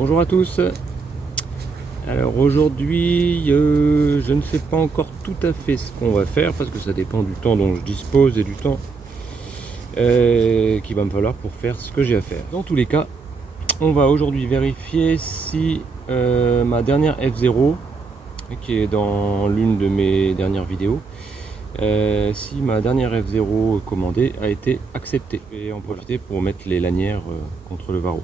Bonjour à tous. Alors aujourd'hui, je ne sais pas encore tout à fait ce qu'on va faire parce que ça dépend du temps dont je dispose et du temps qu'il va me falloir pour faire ce que j'ai à faire. Dans tous les cas, on va aujourd'hui vérifier si ma dernière F0, qui est dans l'une de mes dernières vidéos, si ma dernière F0 commandée a été acceptée. Je vais en profiter pour mettre les lanières contre le varroa.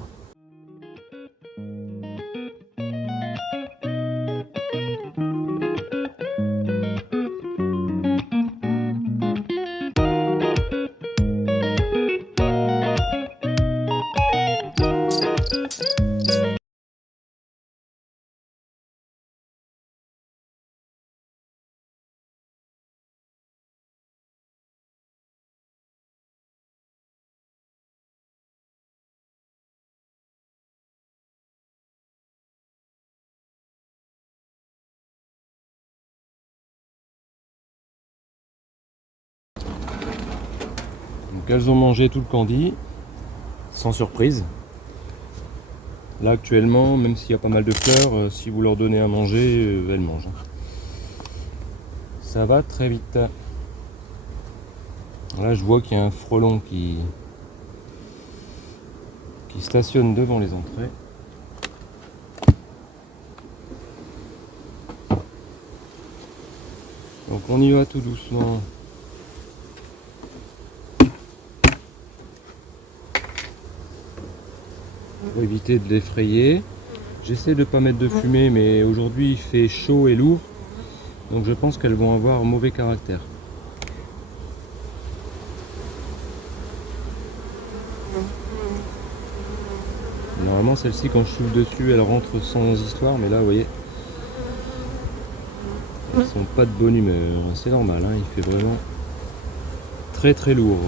Donc elles ont mangé tout le candy, sans surprise. Là actuellement, même s'il y a pas mal de fleurs, si vous leur donnez à manger, elles mangent. Ça va très vite. Là je vois qu'il y a un frelon qui stationne devant les entrées. Donc on y va tout doucement. Pour éviter de l'effrayer. J'essaie de ne pas mettre de fumée, mais aujourd'hui il fait chaud et lourd. Donc je pense qu'elles vont avoir un mauvais caractère. Normalement celle-ci quand je souffle dessus elle rentre sans histoire, mais là vous voyez, elles sont pas de bonne humeur. C'est normal, hein, il fait vraiment très très lourd.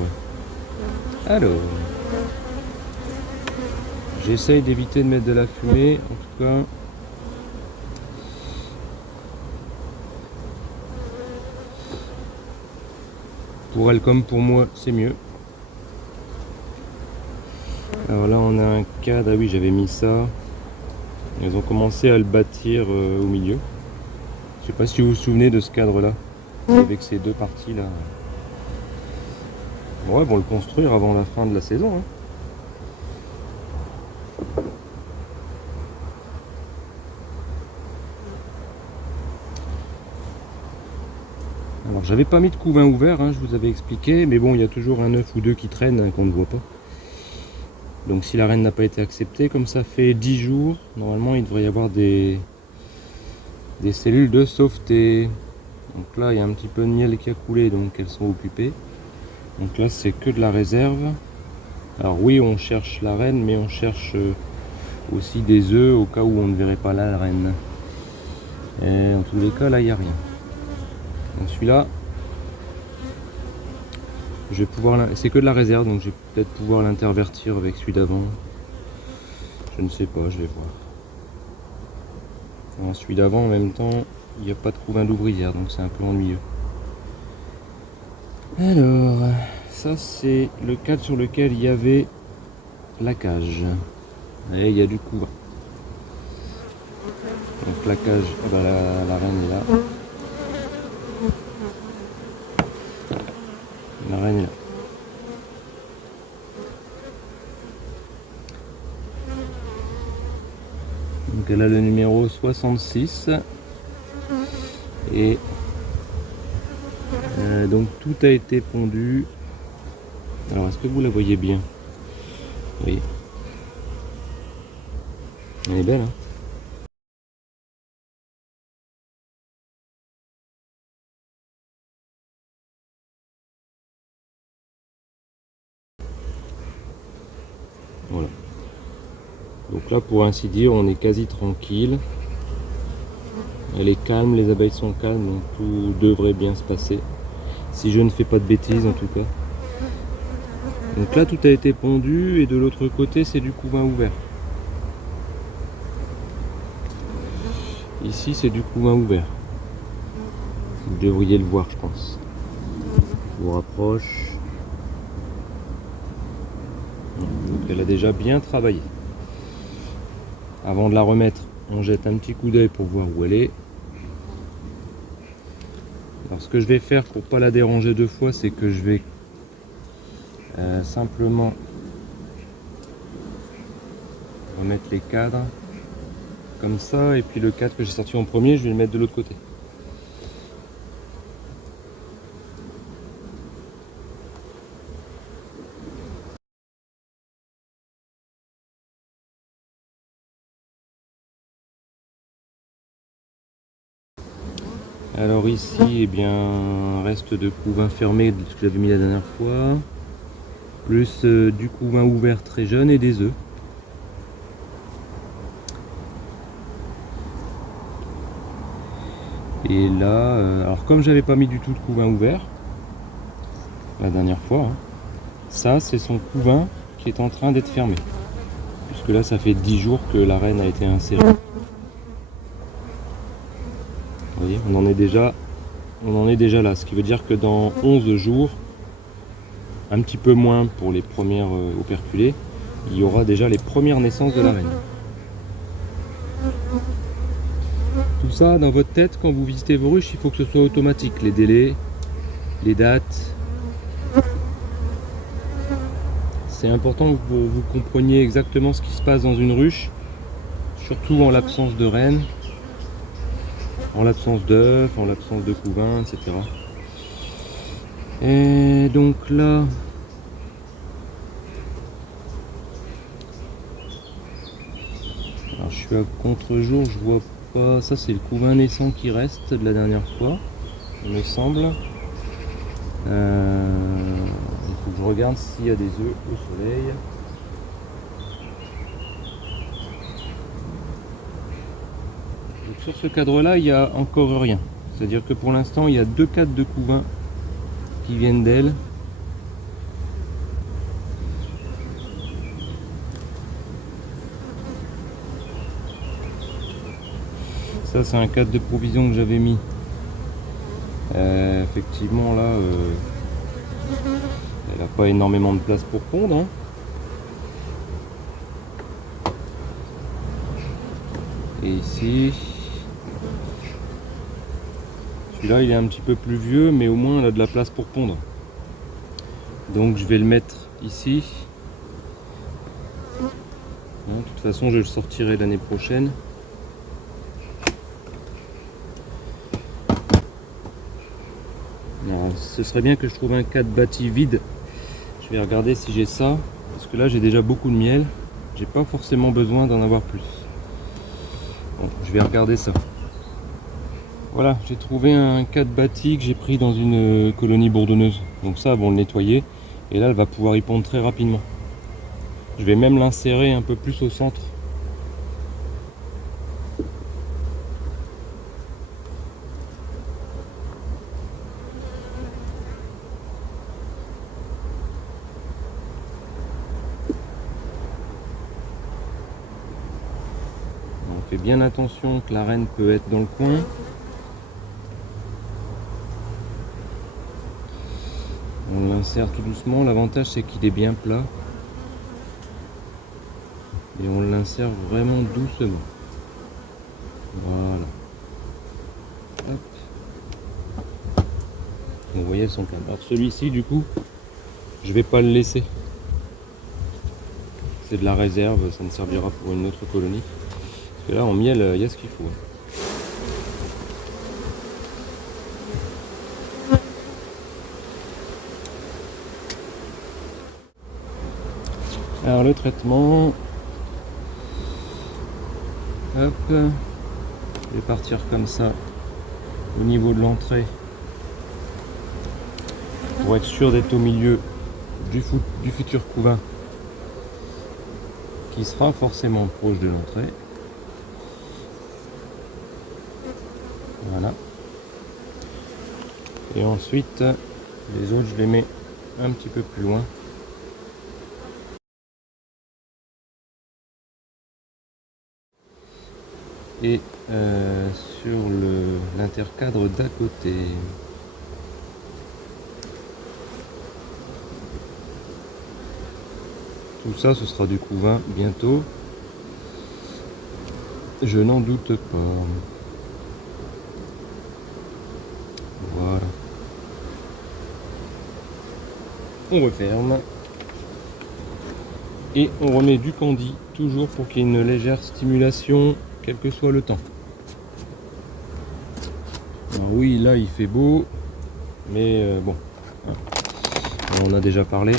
Alors, j'essaye d'éviter de mettre de la fumée, en tout cas. Pour elle comme pour moi, c'est mieux. Alors là, on a un cadre. Ah oui, j'avais mis ça. Ils ont commencé à le bâtir au milieu. Je sais pas si vous vous souvenez de ce cadre-là, avec ces deux parties-là. Bon, ils vont le construire avant la fin de la saison. Hein. Alors j'avais pas mis de couvain ouvert, hein, je vous avais expliqué, mais bon il y a toujours un œuf ou deux qui traînent hein, qu'on ne voit pas. Donc si la reine n'a pas été acceptée, comme ça fait 10 jours, normalement il devrait y avoir des cellules de sauveté. Donc là il y a un petit peu de miel qui a coulé, donc elles sont occupées. Donc là c'est que de la réserve. Alors oui on cherche la reine, mais on cherche aussi des œufs au cas où on ne verrait pas la reine. Et en tous les cas là il n'y a rien. Donc celui-là, je vais pouvoir, c'est que de la réserve, donc je vais peut-être pouvoir l'intervertir avec celui d'avant. Je ne sais pas, je vais voir. Alors, celui d'avant en même temps, il n'y a pas de couvain d'ouvrière, donc c'est un peu ennuyeux. Alors, ça c'est le cadre sur lequel il y avait la cage. Et il y a du couvain. Donc la cage, ah bah, la reine est là. La reine est là. Donc elle a le numéro 66. Et donc tout a été pondu. Alors est-ce que vous la voyez bien? Oui. Elle est belle, hein? Voilà. Donc là, pour ainsi dire, on est quasi tranquille. Elle est calme, les abeilles sont calmes, donc tout devrait bien se passer. Si je ne fais pas de bêtises, en tout cas. Donc là, tout a été pondu, et de l'autre côté, c'est du couvain ouvert. Ici, c'est du couvain ouvert. Vous devriez le voir, je pense. Je vous rapproche. Donc elle a déjà bien travaillé. Avant de la remettre, on jette un petit coup d'œil pour voir où elle est. Alors ce que je vais faire pour pas la déranger deux fois, c'est que je vais simplement remettre les cadres comme ça, et puis le cadre que j'ai sorti en premier, je vais le mettre de l'autre côté. Alors ici, eh bien, reste de couvain fermé, ce que j'avais mis la dernière fois, plus du couvain ouvert très jeune et des œufs. Et là, alors comme j'avais pas mis du tout de couvain ouvert la dernière fois, hein, ça c'est son couvain qui est en train d'être fermé. Puisque là ça fait 10 jours que la reine a été insérée. Vous voyez, on en est déjà là. Ce qui veut dire que dans 11 jours, un petit peu moins pour les premières operculées, il y aura déjà les premières naissances de la reine. Tout ça dans votre tête, quand vous visitez vos ruches, il faut que ce soit automatique. Les délais, les dates. C'est important que vous compreniez exactement ce qui se passe dans une ruche, surtout en l'absence de reine, en l'absence d'œufs, en l'absence de couvain, etc. Et donc là, alors je suis à contre-jour, je vois pas. Ça c'est le couvain naissant qui reste de la dernière fois, il me semble. Il faut que je regarde s'il y a des œufs au soleil. Donc sur ce cadre-là, il n'y a encore rien. C'est-à-dire que pour l'instant, il y a 2 cadres de couvain qui viennent d'elle. Ça, c'est un cadre de provision que j'avais mis. Effectivement, là, elle n'a pas énormément de place pour pondre. Hein. Et ici, celui-là, il est un petit peu plus vieux, mais au moins, elle a de la place pour pondre. Donc, je vais le mettre ici. Bon, de toute façon, je le sortirai l'année prochaine. Alors, ce serait bien que je trouve un cadre bâti vide. Je vais regarder si j'ai ça, parce que là j'ai déjà beaucoup de miel. J'ai pas forcément besoin d'en avoir plus. Bon, je vais regarder ça. Voilà, j'ai trouvé un cadre bâti que j'ai pris dans une colonie bourdonneuse. Donc ça, bon, le nettoyer. Et là, elle va pouvoir y pondre très rapidement. Je vais même l'insérer un peu plus au centre. On fait bien attention que la reine peut être dans le coin. On l'insère tout doucement. L'avantage, c'est qu'il est bien plat. Et on l'insère vraiment doucement. Voilà. Hop. Vous voyez, elles sont pleines. Alors celui-ci, du coup, je vais pas le laisser. C'est de la réserve, ça me servira pour une autre colonie. Parce que là, en miel, il y a ce qu'il faut. Alors le traitement, hop, je vais partir comme ça au niveau de l'entrée pour être sûr d'être au milieu du futur couvain qui sera forcément proche de l'entrée. Voilà. Et ensuite, les autres, je les mets un petit peu plus loin. Et sur l'intercadre d'à côté. Tout ça, ce sera du couvain bientôt. Je n'en doute pas. Voilà. On referme. Et on remet du candi, toujours pour qu'il y ait une légère stimulation, quel que soit le temps. Alors oui, là il fait beau, mais bon, on en a déjà parlé.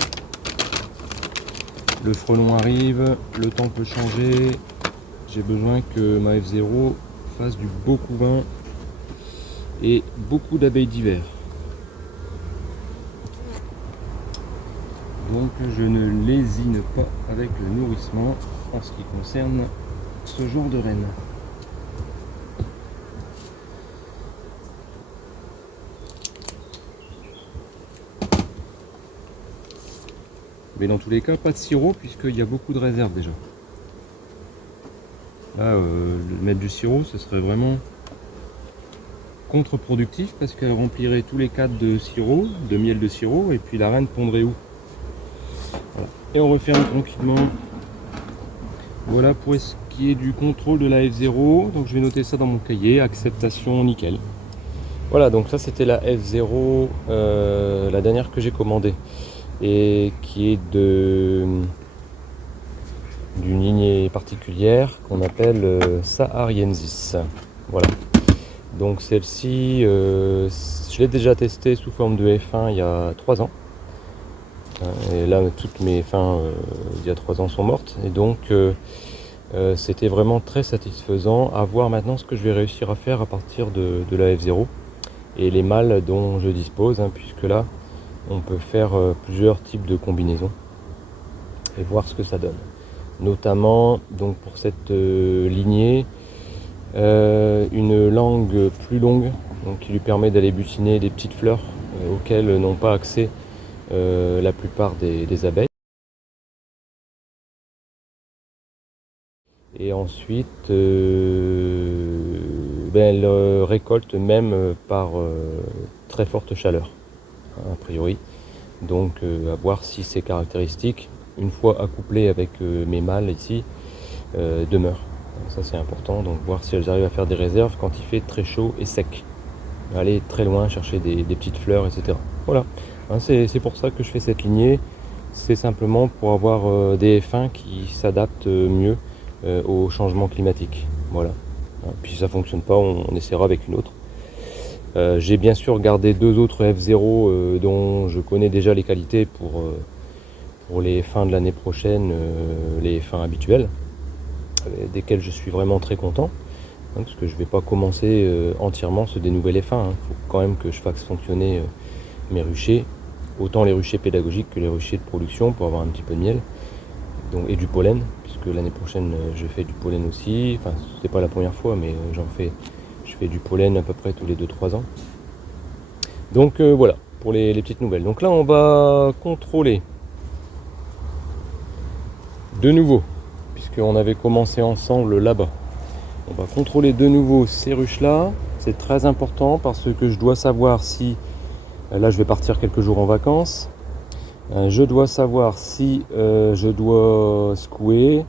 Le frelon arrive, le temps peut changer. J'ai besoin que ma F0 fasse du beau couvain et beaucoup d'abeilles d'hiver. Donc je ne lésine pas avec le nourrissement en ce qui concerne ce genre de reine. Mais dans tous les cas, pas de sirop puisqu'il y a beaucoup de réserves déjà. Là, mettre du sirop, ce serait vraiment contre-productif parce qu'elle remplirait tous les cadres de sirop, de miel de sirop, et puis la reine pondrait où? Voilà. Et on referme tranquillement. Voilà pour ce qui est du contrôle de la F0. Donc je vais noter ça dans mon cahier, acceptation nickel. Voilà, donc ça c'était la F0, la dernière que j'ai commandée, et qui est d'une lignée particulière qu'on appelle Sahariensis. Voilà. Donc celle-ci, je l'ai déjà testée sous forme de F1 il y a 3 ans. Et là, toutes mes fins il y a 3 ans sont mortes. Et donc, c'était vraiment très satisfaisant. À voir maintenant ce que je vais réussir à faire à partir de la F0 et les mâles dont je dispose, hein, puisque là, on peut faire plusieurs types de combinaisons et voir ce que ça donne. Notamment, donc pour cette lignée, une langue plus longue, donc qui lui permet d'aller butiner des petites fleurs auxquelles n'ont pas accès la plupart des abeilles. Et ensuite, elle récolte même par très forte chaleur, a priori. Donc à voir si ces caractéristiques, une fois accouplées avec mes mâles ici, demeurent. Ça c'est important, donc voir si elles arrivent à faire des réserves quand il fait très chaud et sec. Aller très loin chercher des petites fleurs, etc. Voilà, hein, c'est pour ça que je fais cette lignée. C'est simplement pour avoir des F1 qui s'adaptent mieux au changement climatique. Voilà. Puis si ça fonctionne pas, on essaiera avec une autre. J'ai bien sûr gardé 2 autres F0 dont je connais déjà les qualités pour les F1 de l'année prochaine, les F1 habituels, desquels je suis vraiment très content, hein, parce que je ne vais pas commencer entièrement ce des nouvelles F1. Il faut quand même que je fasse fonctionner mes ruchers, autant les ruchers pédagogiques que les ruchers de production pour avoir un petit peu de miel donc, et du pollen, puisque l'année prochaine je fais du pollen aussi. Enfin, c'est pas la première fois, mais je fais du pollen à peu près tous les 2-3 ans. Donc voilà pour les petites nouvelles. Donc là on va contrôler de nouveau, puisqu'on avait commencé ensemble là-bas. On va contrôler de nouveau ces ruches là. C'est très important parce que je dois savoir si, là je vais partir quelques jours en vacances, je dois savoir si je dois secouer,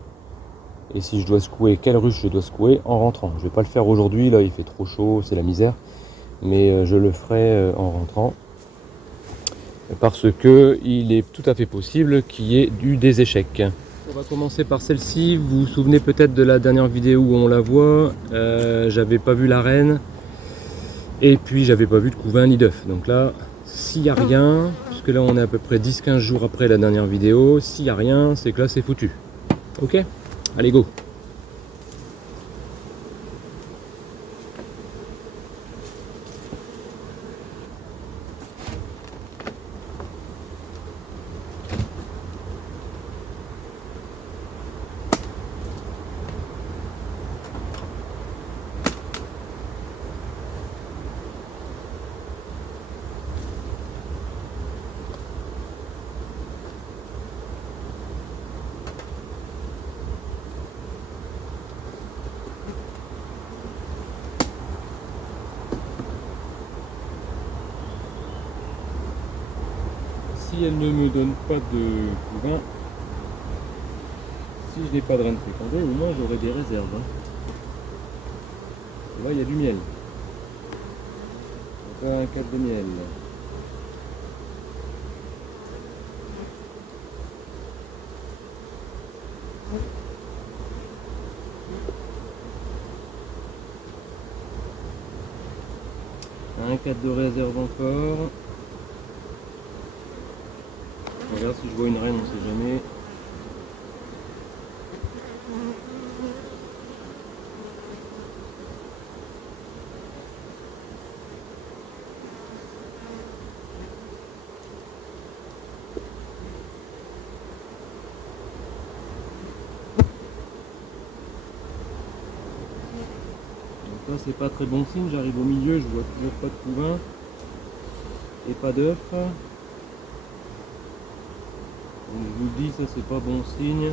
et si je dois secouer, quelle ruche je dois secouer en rentrant. Je ne vais pas le faire aujourd'hui, là il fait trop chaud, c'est la misère, mais je le ferai en rentrant, parce que il est tout à fait possible qu'il y ait des échecs. On va commencer par celle-ci. Vous vous souvenez peut-être de la dernière vidéo où on la voit, j'avais pas vu la reine, et puis j'avais pas vu de couvain ni d'œuf. Donc là, s'il n'y a rien, puisque là on est à peu près 10-15 jours après la dernière vidéo, s'il n'y a rien, c'est que là c'est foutu. Ok? Allez, go! Si elle ne me donne pas de couvain, si je n'ai pas de reine fécondée, au moins j'aurai des réserves. Hein. Tu vois, il y a du miel. Encore un cap de miel. Un 4 de réserve encore. Je regarde si je vois une reine, on sait jamais. Donc là c'est pas très bon signe, j'arrive au milieu, je vois toujours pas de couvain et pas d'œuf. Donc je vous le dis, ça c'est pas bon signe.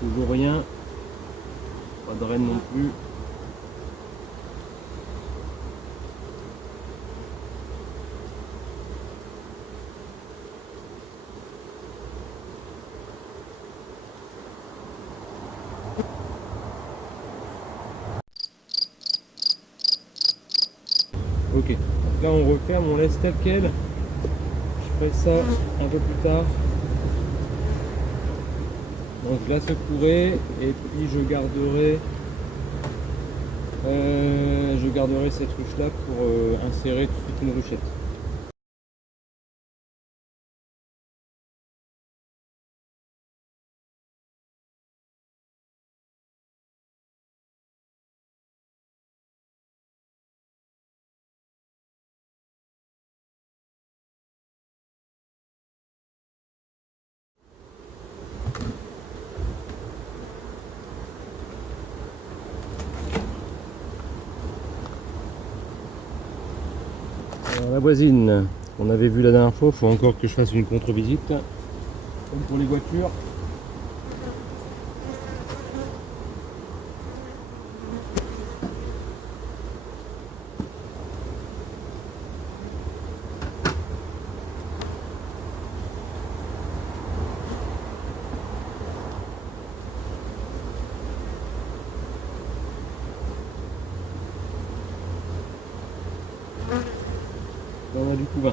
Toujours rien, pas de reine non plus. Ok, donc là on referme, on laisse tel quel. Je ferai ça un peu plus tard. Donc je la secouerai et puis je garderai cette ruche là pour insérer tout de suite une ruchette. Alors, la voisine, on avait vu la dernière fois, il faut encore que je fasse une contre-visite, comme pour les voitures. Là, on a du couvain.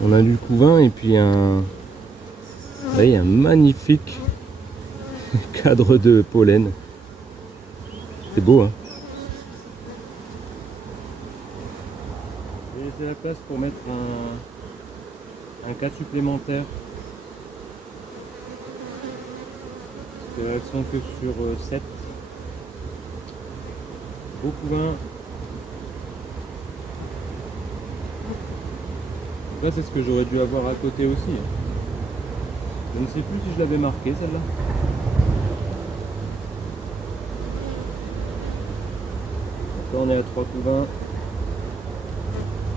On a du couvain et puis un magnifique cadre de pollen. C'est beau, hein. J'ai laissé la place pour mettre un cadre supplémentaire. Parce qu'elles sont que sur 7. Beau couvain. Là, c'est ce que j'aurais dû avoir à côté aussi. Je ne sais plus si je l'avais marqué celle-là. Là, on est à 3 couvains.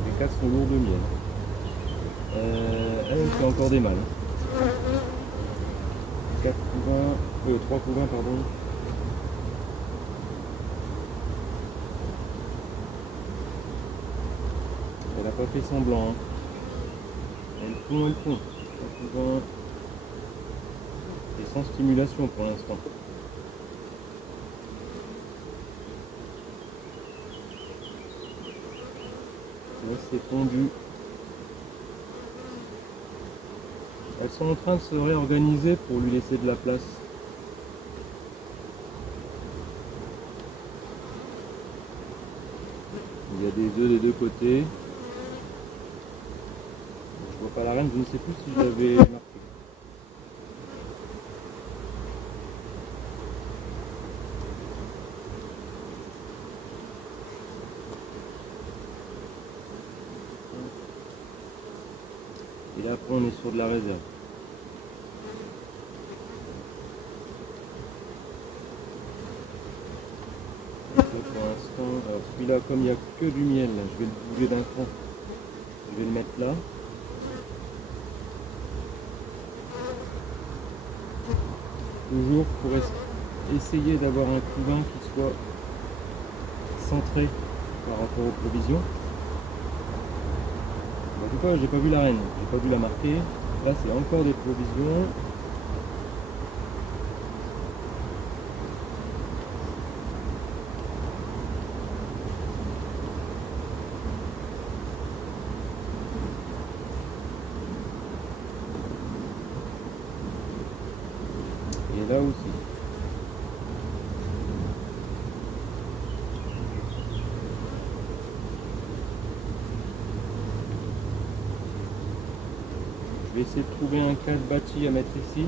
Les 4 sont lourds de miel. Elle fait encore des mâles. 4 couvains, 3 couvains, pardon. Elle n'a pas fait semblant. Hein. Elle pond. 3 couvains. Et sans stimulation pour l'instant. Là, c'est pondu. Elles sont en train de se réorganiser pour lui laisser de la place. Il y a des œufs des deux côtés. Je vois pas la reine, je ne sais plus si je l'avais marqué. Et là après on est sur de la réserve. Pour l'instant, alors celui-là, comme il n'y a que du miel, je vais le bouger d'un cran. Je vais le mettre là. Toujours pour essayer d'avoir un couvain qui soit centré par rapport aux provisions. En tout cas, j'ai pas vu la reine, j'ai pas vu la marquer. Là, c'est encore des provisions. Et là aussi. Je vais essayer de trouver un cadre bâti à mettre ici.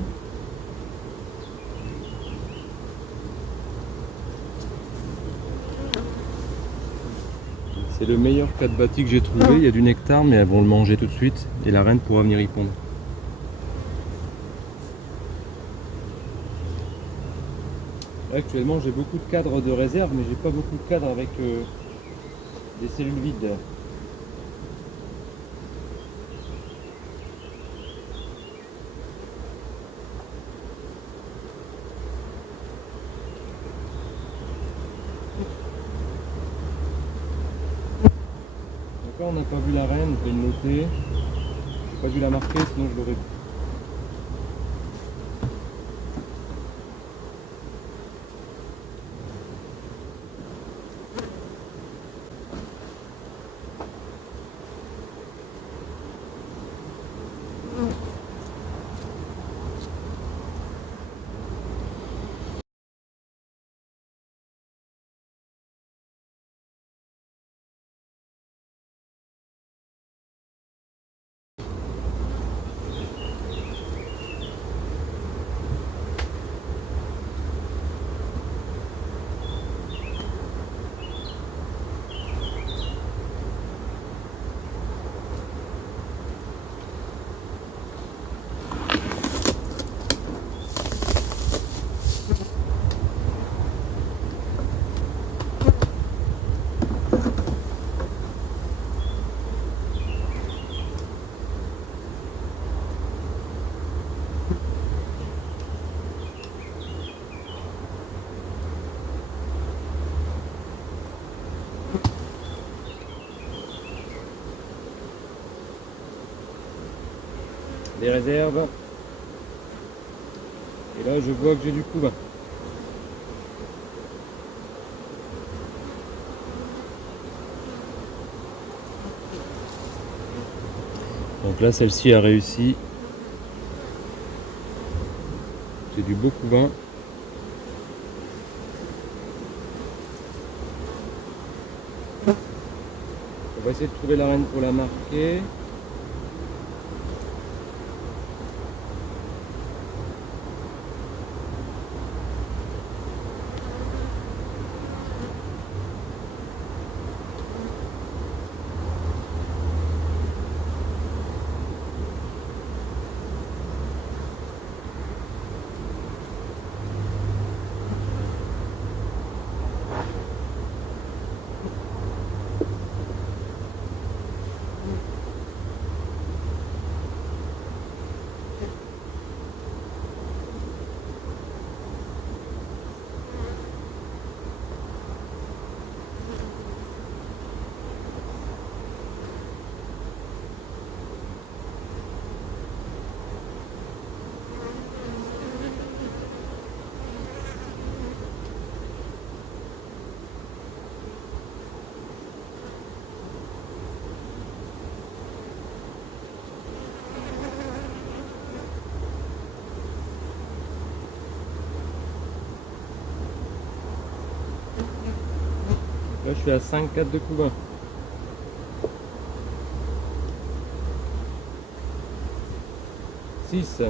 C'est le meilleur cadre bâti que j'ai trouvé. Il y a du nectar, mais elles vont le manger tout de suite. Et la reine pourra venir y pondre. Là, actuellement, j'ai beaucoup de cadres de réserve, mais j'ai pas beaucoup de cadres avec des cellules vides. Donc là, on n'a pas vu la reine, je vais le noter. J'ai pas dû la marquer, sinon je l'aurais vu. Des réserves. Et là, je vois que j'ai du couvain. Donc là, celle-ci a réussi. J'ai du beau couvain. On va essayer de trouver la reine pour la marquer. Là, je suis à 5,4 de couvain. 6.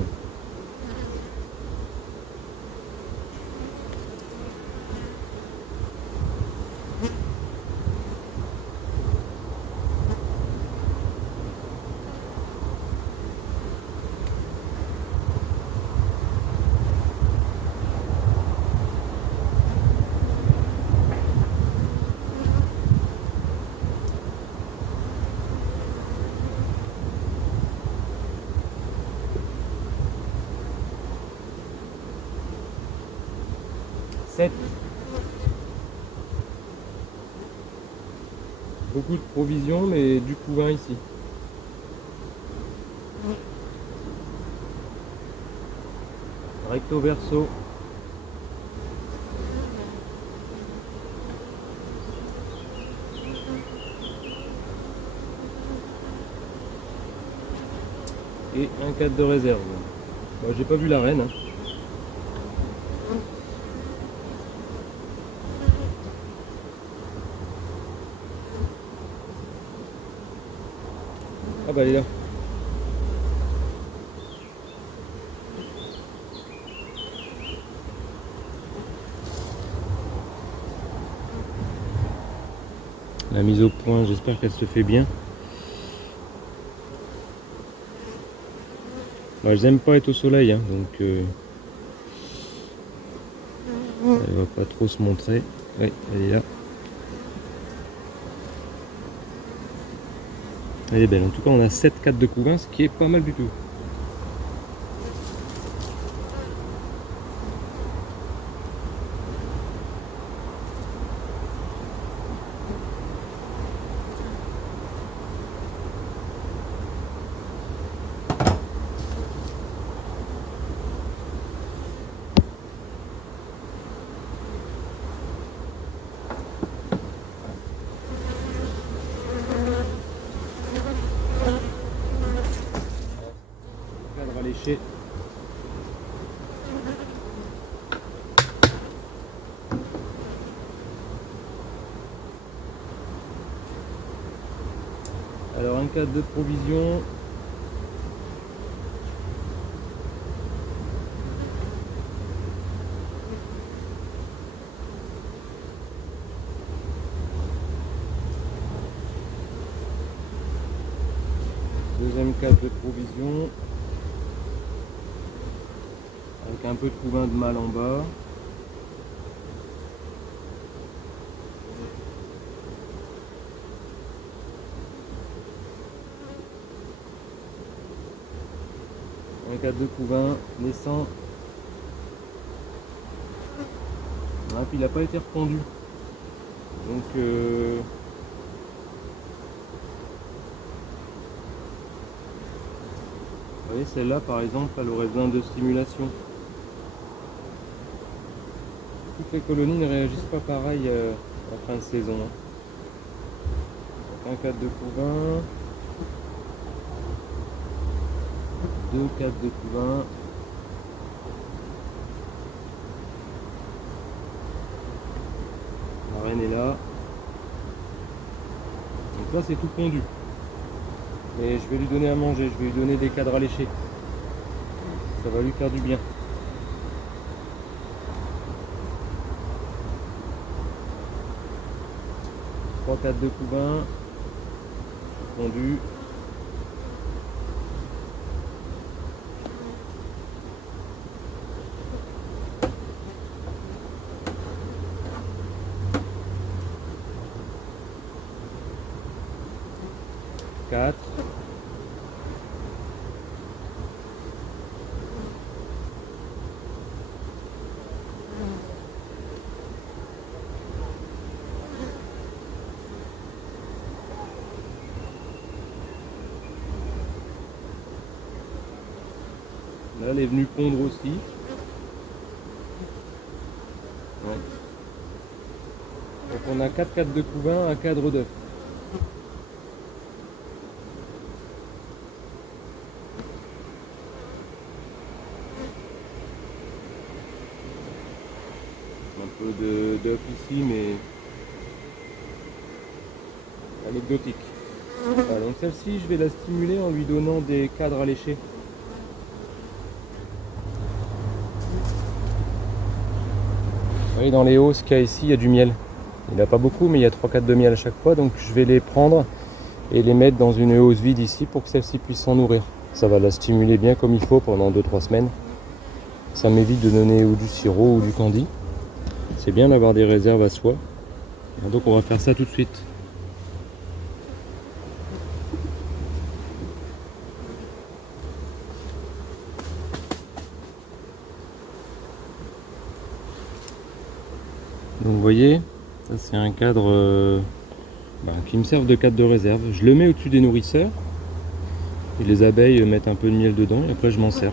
7. Beaucoup de provisions, mais du couvain ici. Recto verso. Et un cadre de réserve. Bon, j'ai pas vu la reine. Hein. Ah bah elle est là. La mise au point, j'espère qu'elle se fait bien. Bah, elles n'aiment pas être au soleil, hein, donc elle va pas trop se montrer. Oui, elle est là. Elle est belle. En tout cas, on a 7 cadres de couvain, ce qui est pas mal du tout. Cadre à lécher. Alors un cadre de provision. Deuxième cadre de provision. Avec un peu de couvain de mâle en bas. Un cadre de couvain naissant. Ah, puis il n'a pas été repondu. Donc vous voyez, celle-là par exemple, elle aurait besoin de stimulation. Toutes les colonies ne réagissent pas pareil en fin de saison. Donc, un cadre de couvain, 2 cadres de couvain. La reine est là. Donc là c'est tout pondu. Et je vais lui donner à manger, je vais lui donner des cadres à lécher. Ça va lui faire du bien. Trois cadres de couvain pondus. Quatre. Là, elle est venue pondre aussi. Ouais. Donc on a 4 cadres de couvain, un cadre d'œuf. Un peu d'œuf ici, mais anecdotique. Voilà, donc celle-ci, je vais la stimuler en lui donnant des cadres à lécher. Vous voyez, dans les hausses qu'il y a ici, il y a du miel. Il n'y en a pas beaucoup, mais il y a 3-4 de miel à chaque fois. Donc je vais les prendre et les mettre dans une hausse vide ici pour que celle-ci puisse s'en nourrir. Ça va la stimuler bien comme il faut pendant 2-3 semaines. Ça m'évite de donner ou du sirop ou du candy. C'est bien d'avoir des réserves à soi. Donc on va faire ça tout de suite. Donc vous voyez, ça c'est un cadre qui me sert de cadre de réserve. Je le mets au-dessus des nourrisseurs. Et les abeilles mettent un peu de miel dedans et après je m'en sers.